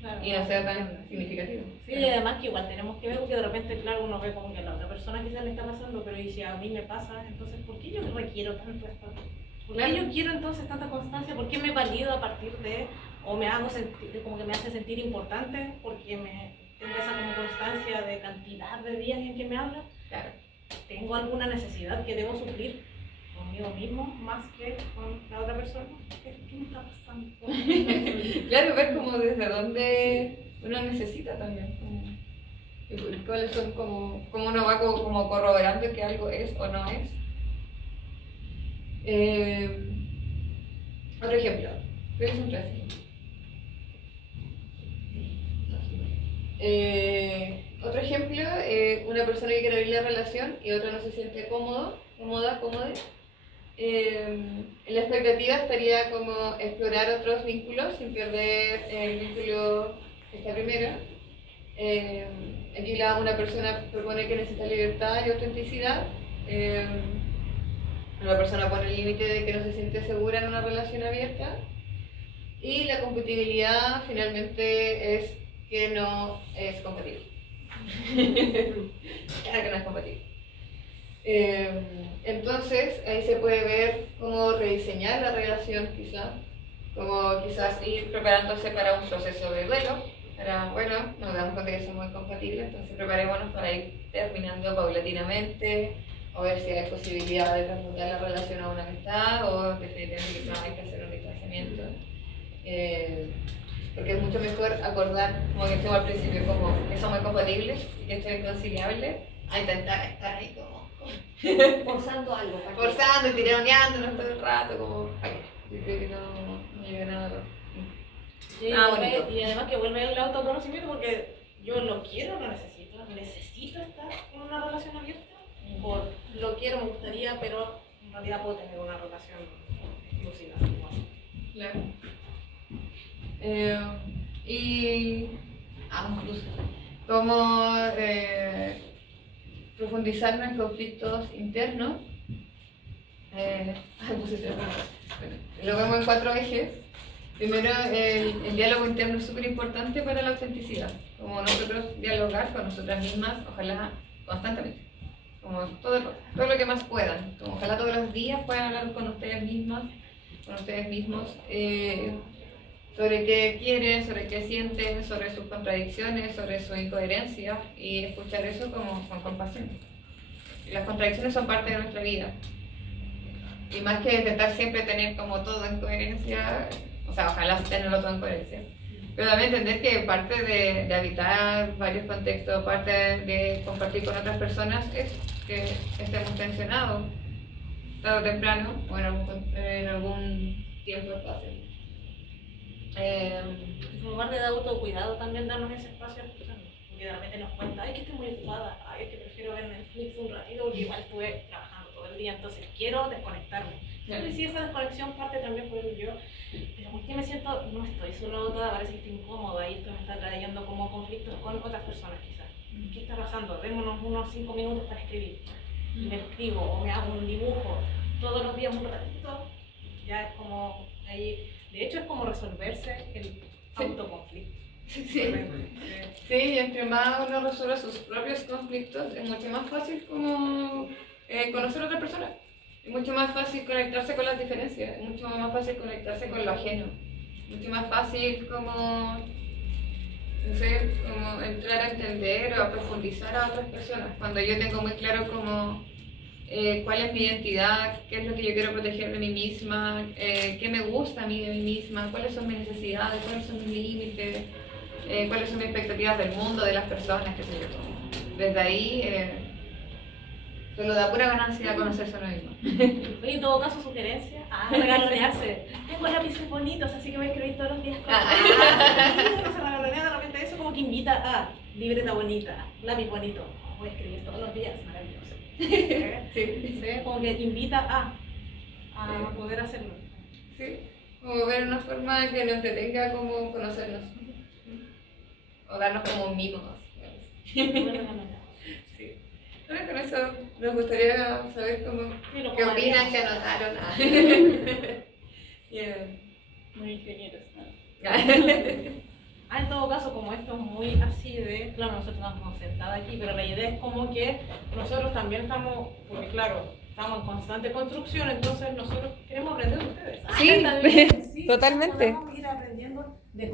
Claro. Y no sea tan significativo. Sí, y además que igual tenemos que ver porque de repente, claro, uno ve como que a la otra persona quizás le está pasando, pero y si a mí me pasa, entonces, ¿por qué yo requiero tanto esto? ¿Por qué yo quiero entonces tanta constancia? ¿Por qué me valido a partir de, o me hago sentir, como que me hace sentir importante porque me tengo esa como constancia de cantidad de días en que me habla? Claro. ¿Tengo alguna necesidad que debo suplir conmigo mismo más que con la otra persona? ¿Qué me está pasando? Claro, ver como desde dónde uno necesita también. Y cuáles son como uno va como corroborando que algo es o no es. Otro ejemplo. Creo que son 3. Otro ejemplo, una persona que quiere abrir la relación y otra no se siente cómoda. La expectativa estaría como explorar otros vínculos sin perder el vínculo que está primero. Aquí una persona propone que necesita libertad y autenticidad. Una persona pone el límite de que no se siente segura en una relación abierta. Y la compatibilidad finalmente es que no es compatible. Claro que no es compatible. Entonces ahí se puede ver cómo rediseñar la relación quizá, como quizás ir preparándose para un proceso de duelo, para, bueno, nos damos cuenta que somos incompatibles, entonces preparémonos para ir terminando paulatinamente, o ver si hay posibilidad de transmutar la relación a una amistad, o definitivamente quizás hay que hacer un distanciamiento. Porque es mucho mejor acordar, como que dijimos al principio, como que somos incompatibles y que esto es inconciliable, a intentar estar ahí como Forzando algo. ¿para qué? forzando y tironeándonos todo el rato, como, ay, yo creo que no llega a nada. Sí, Bonito. y además que vuelve el autoconocimiento porque yo lo quiero, lo necesito estar en una relación abierta, lo quiero, me gustaría, pero en realidad puedo tener una relación exclusiva. Claro. Y incluso como profundizar en conflictos internos. Lo vemos en 4 ejes. Primero, el diálogo interno es súper importante para la autenticidad. Como nosotros dialogar con nosotras mismas, ojalá constantemente. Como todo lo que más puedan. Como ojalá todos los días puedan hablar con ustedes mismas, con ustedes mismos, sobre qué quieren, sobre qué sienten, sobre sus contradicciones, sobre su incoherencia, y escuchar eso como con compasión. Las contradicciones son parte de nuestra vida. Y más que intentar siempre tener como todo en coherencia, o sea, ojalá tenerlo todo en coherencia, pero también entender que parte de habitar varios contextos, parte de compartir con otras personas es que estemos tensionados, tarde o temprano, o en algún tiempo espacio. En lugar de autocuidado, también darnos ese espacio a escucharnos. Porque de repente nos cuenta, ay, que estoy muy ocupada, ay, es que prefiero ver Netflix un ratito, porque igual estuve trabajando todo el día, entonces quiero desconectarme. Claro. Y sí, esa desconexión parte también por el yo, pero ¿por qué me siento, no estoy solo agotada, parece que estoy incómoda y esto me está trayendo como conflictos con otras personas quizás? ¿Qué está pasando? Démonos unos 5 minutos para escribir. Y me escribo o me hago un dibujo todos los días un ratito, ya es como ahí. De hecho, es como resolverse el autoconflicto. Sí, y entre más uno resuelve sus propios conflictos, es mucho más fácil como conocer a otra persona. Es mucho más fácil conectarse con las diferencias, es mucho más fácil conectarse con lo ajeno. Mucho más fácil como, no sé, como entrar a entender o a profundizar a otras personas. Cuando yo tengo muy claro como cuál es mi identidad, qué es lo que yo quiero proteger de mí misma, qué me gusta a mí de mí misma, cuáles son mis necesidades, cuáles son mis límites, cuáles son mis expectativas del mundo, de las personas, qué sé yo. Desde ahí solo da pura ganancia conocerse a uno mismo. Oye, en todo caso, sugerencia, regalonearse. Tengo lápices bonitos, así que voy a escribir todos los días con se regalonea de repente eso como que invita a libreta bonita, lápiz bonito. Voy a escribir todos los días, maravilloso. Sí. ¿Sí? Como que invita a poder hacerlo. Sí, como ver una forma que nos entretenga como conocernos. O darnos como mimos. Sí. Ahora con eso nos gustaría saber cómo, qué opinan, qué anotaron. Muy ingenieros, ¿no? En todo caso, como esto es muy así de, claro, nosotros estamos sentados aquí, pero la idea es como que nosotros también estamos, porque claro, estamos en constante construcción, entonces nosotros queremos aprender de ustedes. Sí, También, sí, totalmente. podemos ir aprendiendo de cómo